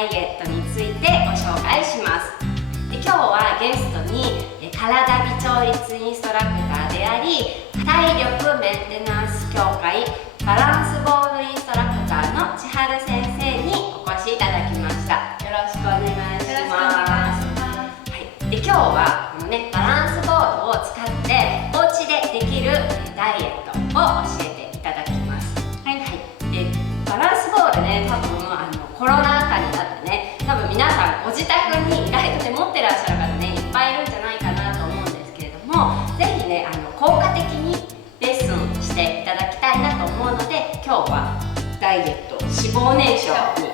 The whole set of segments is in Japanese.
ダイエットについてご紹介します。で今日はゲストに体微調律インストラクターであり、体力メンテナンス協会バランスボールインストラクターの千春先生にお越しいただきました。よろしくお願いします。はい、で今日はこのねバランスボールを使ってお家でできるダイエットを教えていただきます。はい、でバランスボールね、多分コロナ禍になってね、多分皆さんご自宅に意外とね持ってらっしゃる方ねいっぱいいるんじゃないかなと思うんですけれども、ぜひね効果的にレッスンしていただきたいなと思うので、今日はダイエット脂肪燃焼に、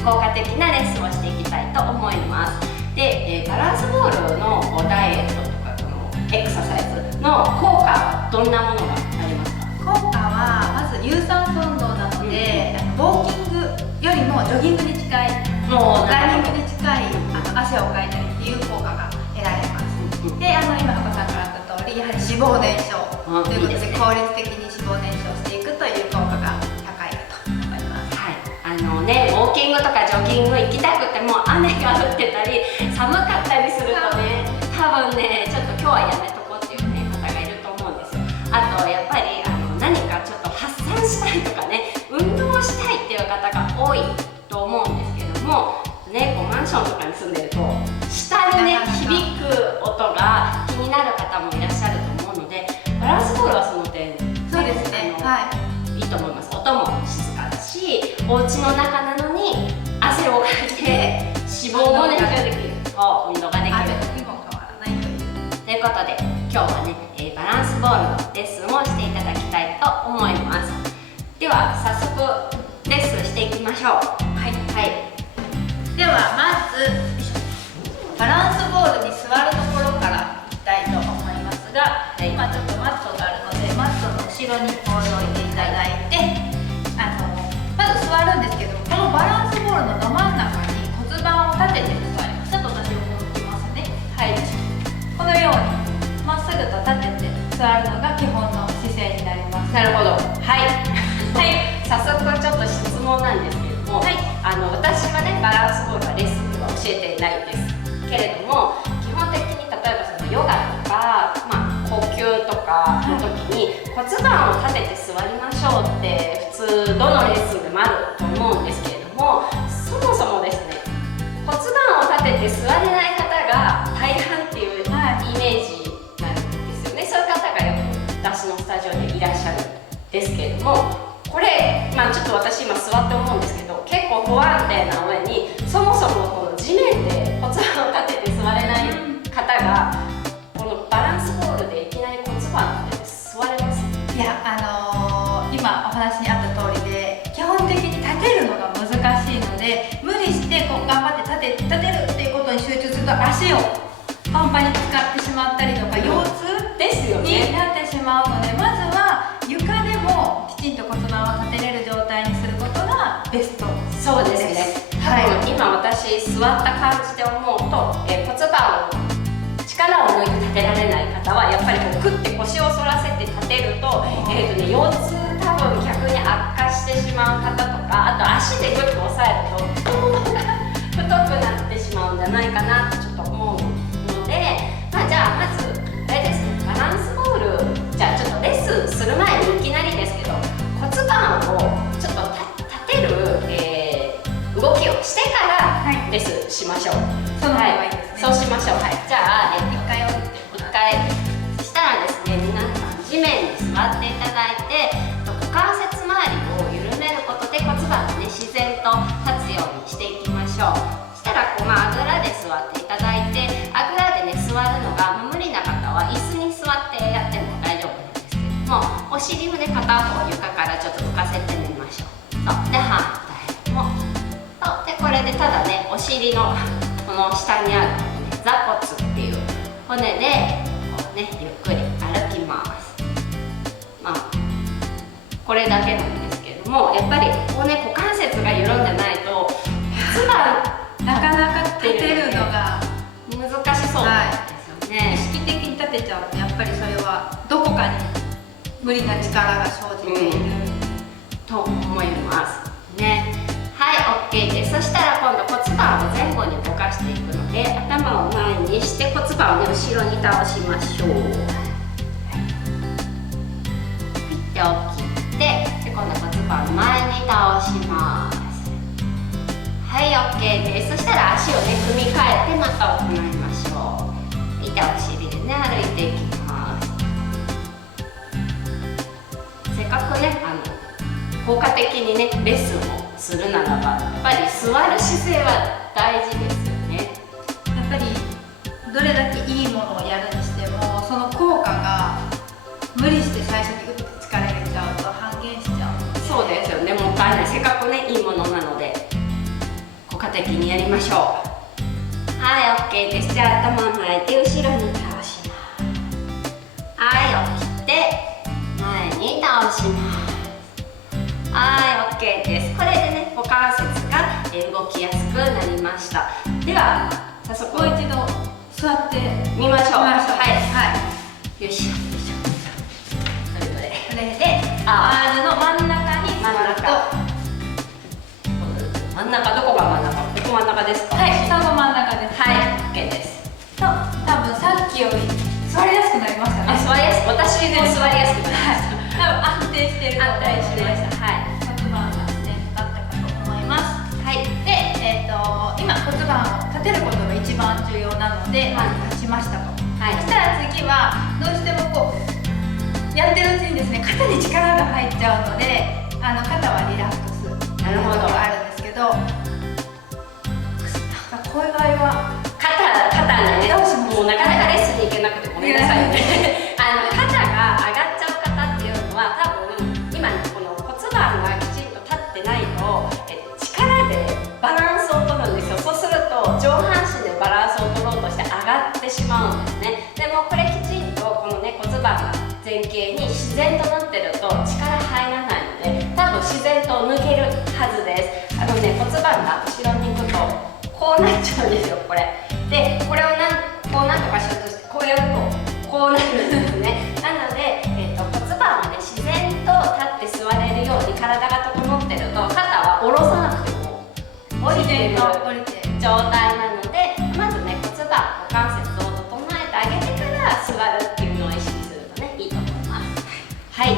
効果的なレッスンをしていきたいと思います。で、バランスボールのダイエットとかこのエクササイズの効果はどんなものがありますか？効果はまず有酸素運動なので、ウォーキングよりもジョギングに近い、ランニングに近い汗をかいたりっていう効果が得られます。で、今福さんからあった通り、やはり脂肪燃焼ということで、効率的に脂肪燃焼していくという効果が高いかと思います。はい、ウォーキングとかジョギング行きたくても雨が降ってたり寒かったりするとね、多分ねちょっと今日はやめとこうっていうね方がいると思うんですよ。あとやっぱり何かちょっと発散したいとかね、運動したいっていう方が多いと思うんですけどもね、こうマンションとかに住んでると下にね響く音が気になる方もいらっしゃると思うので、バランスボールはその点そうですね、いいと思います。音も静かだし、お家の中なのに汗をかいて脂肪も燃焼できる、運動ができるにも変わらないということで、今日はね、バランスボールのレッスンをしていただきたいと思います。では早速レッスンしていきましょう。はい、ではまずバランスボールに座るところからいきたいと思いますが、今ちょっとマットがあるので、マットの後ろにボールを置いていただいて、まず座るんですけども、このバランスボールのど真ん中に骨盤を立てて座ります。ちょっと私を向きますね。はい、このようにまっすぐと立てて座るのが基本の姿勢になります。なるほど。はい早速ちょっと質問なんですけれども、私はねバランスボールはレッスンでは教えていないですけれども、基本的に例えばそのヨガとか、呼吸とかの時に骨盤を立てて座りましょうって普通どのレッスンでもあると思うんですけれども、そもそもですね骨盤を立てて座れない方が大半っていうイメージなんですよね。そういう方がよく私のスタジオにいらっしゃるんですけれども、これ、ちょっと私今座って思うんですけど、結構不安定な上にそもそもこの地面で骨盤を立てて座れない方がこのバランスボールでいきなり骨盤立てて座れます？いや、今お話にあった通りで、基本的に立てるのが難しいので、無理してこう頑張って立てるっていうことに集中すると足をパンパンに使ってしまったりとか、腰痛ですよねになってしまうので、まずは床でもきちんと骨盤を立てれる状態にすることがベストです。そうですね。今私座った感じで思うと、骨盤を力を抜いて立てられない方はやっぱりこうクッて腰を反らせて立てると、腰痛多分逆に悪化してしまう方とか、あと足でグッと押さえると太ももが太くなってしまうんじゃないかなとちょっと思うので、じゃあまずあれですね、バランスボールじゃあちょっとレッスンする前にいきなりですけど骨盤をちょっと立てる、動きをしてからレッスンしましょう。その方がいいですね。そうしましょう。じゃあ一回そしたらですね、皆さん地面に座っていただいて、股関節周りを緩めることで骨盤がね自然と立つようにしていきましょう。そしたらあぐらで座っていただいて、あぐらでね座るのが無理な方は椅子に座ってやっても大丈夫なんですけども、お尻をね片方床からちょっと浮かせてみましょう。で反対もで、これでただねお尻のこの下にある、座骨っていう骨でこうねゆっくり歩きます。これだけなんですけども、やっぱりこうね股関節が緩んでないと骨盤なかなか立てるのが難しそうですよね。意識的に立てちゃうと、やっぱりそれはどこかに無理な力が生じている、と思いますね。はい、OK です。そしたら今度骨後ろに倒しましょう。で、起きて、で今度骨盤前に倒します。はい、OK です。そしたら足をね組み替えてまた行いましょう。で、お尻でね歩いていきます。せっかくね効果的にねレッスンをするならば、やっぱり座る姿勢は大事ですよね。やっぱりどれだけいいものをやるにしても、その効果が無理して最初に打って力入れちゃうと半減しちゃうので。そうですよね、もったいない。せっかくねいいものなので効果的にやりましょう。はい、 OK です。じゃあ頭を巻いて後ろに倒します。はい、起きて前に倒します。はい、 OK です。これでね股関節が動きやすくなりました。では早速もう一度座って見ましょう。はい、はい、よいしょよいしょ。それぞれそれでアールの真ん中に座ると、真ん中、どこが真ん中？ここ真ん中ですか？はい、下の真ん中です。はい、OK です。と、多分さっきより座りやすくなりましたね。座りやすく、私も座りやすくなりました。多分安定していると思うので、安定しました。はい。骨盤が自然に立ったかと思います。はい。で、今骨盤を立てることが一番重要なので、まず立ちましたと。はい。そしたら次はどうしてもこうやってるうちにですね、肩に力が入っちゃうので、肩はリラックスなるほどあるんですけど、こういう場合は肩にね、もうなかなかレッスンに行けなくてごめんなさいね。肩が上がっちゃう方っていうのは、多分今この骨盤がきちんと立ってないと力でバランスを取るんですよ。そうすると上半身でバランスを取ろうとして上がってしまうんですね。でもこれきちんとこのね骨盤が前傾に自然となってると力入らないので、多分自然と抜けるはずです。ね、骨盤が後ろに行くとこうなっちゃうんですよ、これで。これをこうなんとかしようとしてこうやるとこうなるんですね。なので、骨盤はね自然と立って座れるように体が整ってると、肩は下ろさなくても降りてる状態なので、まずね骨盤股関節を整えてあげてから座るっていうのを意識するとねいいと思います。はい。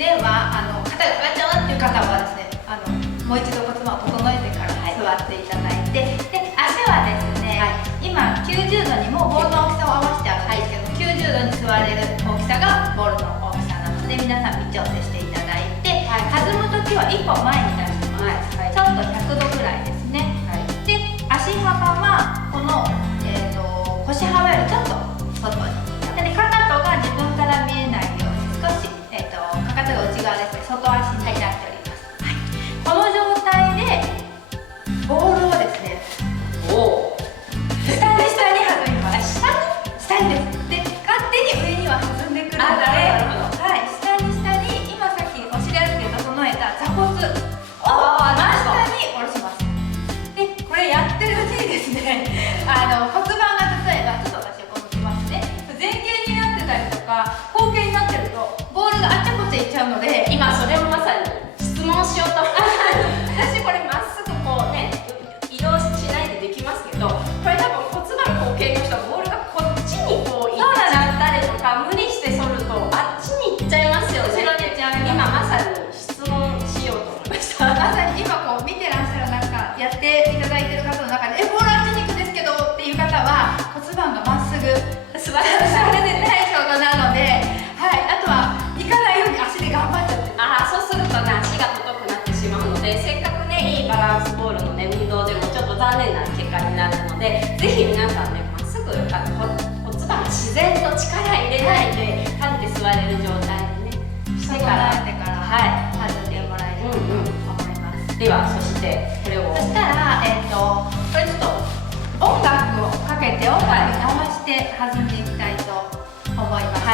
では肩が上がっちゃうっていう方はですね、もう一度骨盤を整えてから座っていただいて、で足はですね、今90度にもうボールの大きさを合わせてあるんですけど、90度に座れる大きさがボールの大きさなので、皆さん微調整していただいて、弾む時は一歩前に出してます。ちょっと100度ぐらいですね。で足幅はこの、腰幅よりちょっと外に。でかかとが自分から見えないように少し、かかとが内側ですね、外足になっております。この状態でボールをですね、下に弾みます。下にです。で、勝手に上には弾んでくるので、下に今さっきお尻歩きで整えた座骨を真下に下ろします。で、これやってるうちにですね、骨盤が例えばちょっと私をこう向きますね。前傾になってたりとか後傾になってるとボールがあっちゃこっちゃいっちゃうので、今それをまさに質問しようと思って私これまっすぐこうね移動しないでできますけど、これ多分骨盤後傾の人はボールがこっちにこう行っちゃったりとか、無理して反るとあっちに行っちゃいますよね。後ろに行っちゃいます。今まさに質問しようと思いました。まさに今こう見てらっしゃるやっていただいてる方の中でボールあっちに行くんですけどっていう方は骨盤がまっすぐ座れてない状態なので、あとは行かないように足で頑張っちゃってる。そうするとね足が太くなってしまうので、せっかくねいいバランスボールのね運動でもちょっと残念な結果になるので、ぜひ皆さんねまっすぐ骨盤が自然と力入れないで立って座れる状態でねしてから弾んでもらえると思います。ではそしてこれをそしたらこれちょっと音楽をかけて音楽に合わせて弾んでいきたいと思います。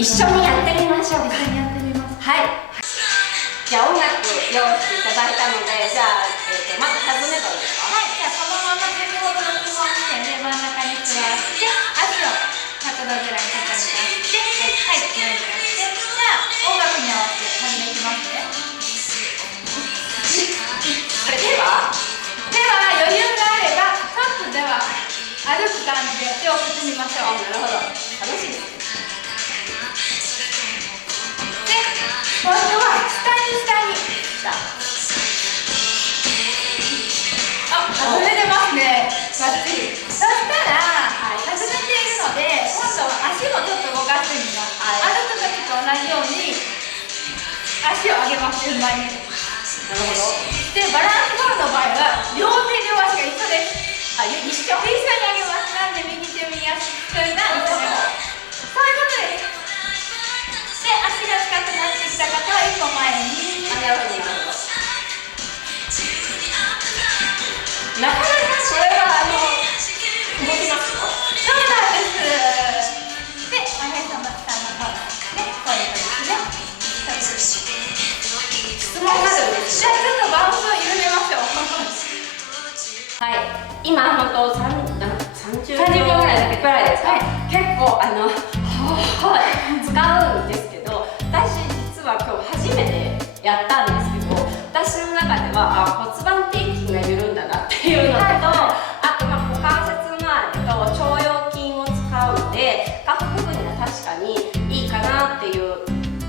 一緒にやってみましょう。一緒にやってみます。じゃあ音楽用意していただいたので、じゃあ、まず弾めばいいですか？じゃあそのまま15分の基本姿勢で真ん中に座って足を100度ぐらい肩に出して前に出して、じゃあ音楽に合わせて弾んでいきますね。手は余裕があればちょっと順番に。なるほど。でバランスボールの場合は両手両足が一緒です。一緒に上げます。なんで右手右足それが一緒です。そういうことです。で足が近くなってきた方は一歩前に。なるほどなるほど。なかなかそれは動きますよ。そうなんです。でおへその下の方ね、こういうことですね。質問があるんですよ。じゃあちょっとバランスを緩めましょう。はい、今本当30秒ぐらいですか、結構使うんですけど、私実は今日初めてやったんですけど、私の中では骨盤底筋が緩んだなっていうのと、あと股関節周りと腸腰筋を使うので下腹部には確かにいいかなっていう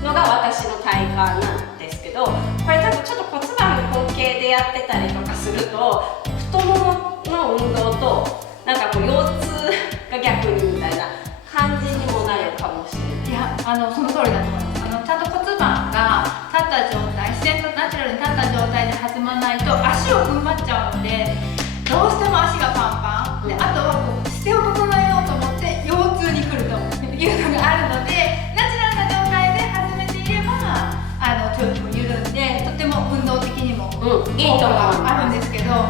のが私の体感なんですけど、これ多分ちょっと骨盤の後傾でやってたりとかすると太ももの運動となんかこう腰痛が逆にみたいな感じにもなるかもしれない。いや、その通りだと思います。ちゃんと骨盤が立った状態、自然とナチュラルに立った状態で弾まないと足を踏ん張っちゃうので、どうしても足がパンパンで、あとはこう姿勢を整えようと思って腰痛に来るというのがあるので、ナチュラルな状態で始めていれば腸筋も緩んで、とても運動的にも効果があるんですけど、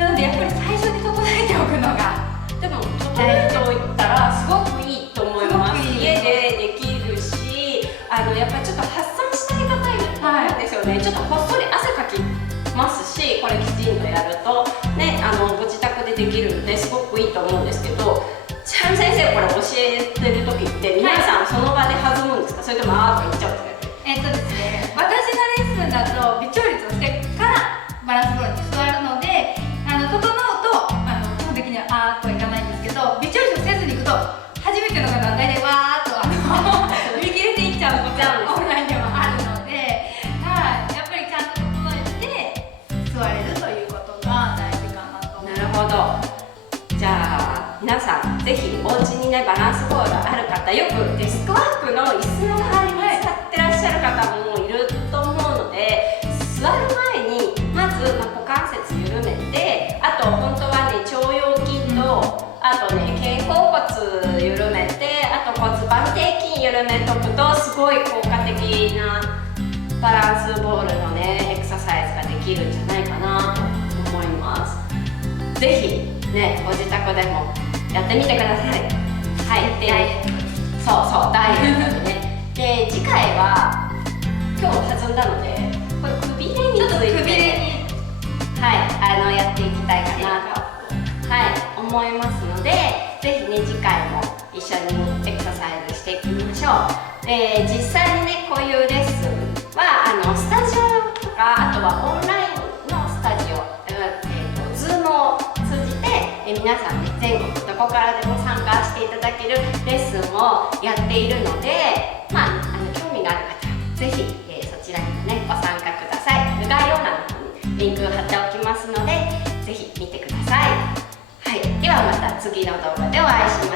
なのでやっぱり最初に整えておくのが。でも整えておいたらすごくいいと思います。家でできるし、やっぱりちょっと発散したい方いると思うんですよね。ちょっとこっそり汗かきますし、これきちんとやるとね、ご自宅でできるのですごくいいと思うんですけど、千春先生これ教えてる時って皆さんその場で弾むんですか、それともとか言っちゃうんですか？ですね、私のレッスンだと微調律をしてからバランスボールに座るので、整うと基本的にはとはいかないんですけど、微調律をせずにいくと初めての方は大体わーっと見切れていっちゃうことがオンラインでもあるので、やっぱりちゃんと整えて座れるということが大事かなと思います。なるほど。じゃあ皆さんぜひお家にねバランスボールある方、よくデスクワークの椅子の代わりに使ってらっしゃる方もいると思うので、座る前にまず股関節緩めて、あと本当はね腸腰筋とあとね肩甲骨緩めて、あと骨盤底筋緩めとくとすごい効果的なバランスボールのねエクササイズができるんじゃないかなと思います。ぜひねご自宅でもやってみてください。はい。で、そうダイエットでね。で次回は今日弾んだので、これくびれについてやっていきたいかなと思いますので、ぜひね次回も一緒にエクササイズしていきましょう。で実際にねこういうレッスンはスタジオとか、あとはオンラインのスタジオ、Zoom を通じて皆さんね全国どこからでも参加していただけるレッスンをやっているので、興味がある方はぜひ、そちらにもねご参加ください。概要欄の方にリンクを貼っておきますので、ぜひ見てください。はい、ではまた次の動画でお会いしましょう。